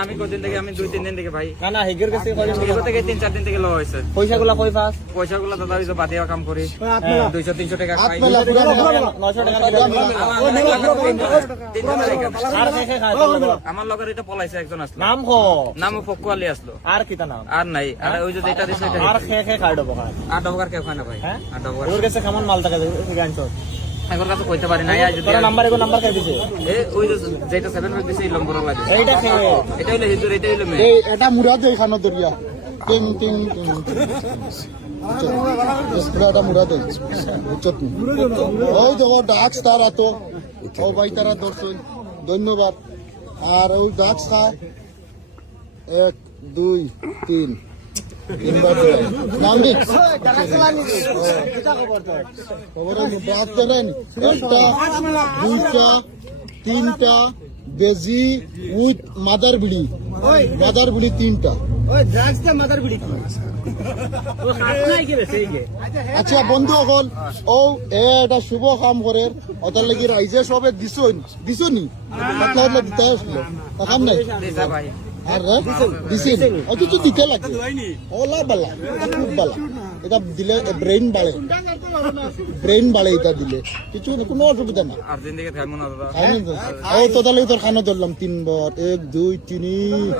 আমি কদিন থেকে আমি 2-3 দিন থেকে ভাই না হেগের কাছে 3-4 দিন থেকে লওয়া হয়েছে। পয়সাগুলা কই পাস? পয়সাগুলা দাদা হইছে বাদিয়া কাম করি 200-300 টাকা খাই 900 টাকা আমার লগের এটা পলাইছে একজন আসলো নাম ফকুয়ালি আসলো আর কিটা নাম আর নাই আর ওই যে যেটা দিছে আর খে খাই দেবো আর ডবকার কেউ খায় না ভাই আর ডবকার ওর কাছে কেমন মাল টাকা গানছো এগোর কাছে কইতে পারি না আজ যদি নাম্বার এগো নাম্বার কে দিছে এ ওই যে যেটা 7 ব্যাগ দিছে এই নম্বর লাগে এইটা কে এটা হলো হিজুর এটা হলো মে এই এটা মুরাদ এখানে দরিয়া তিন এটা মুরাদ চটনি ওই দেখো ডাক স্টার আতো ও ভাই তারা দর্শন ধন্যবাদ আর ওই ডাক স্টার 1 2 3 তিনবার নাম দি খবর বাদ করেন একটা দুইটা তিনটা বেজি উইথ মাদার বিড়ি তিনটা আচ্ছা বন্ধু সকল ও এটা শুভ কাম করে ওটার লাগি রাইজে সবে দিছ নি দিতে আসলো কাম নাই আর দিছিল কিছু দিতে লাগে ওলা বালা খুব বালা এটা দিলে ব্রেইন বাড়ে এটা দিলে কিছু কোনো অসুবিধা না ও তোদের তোর খানা ধরলাম 3 বার 1 2 3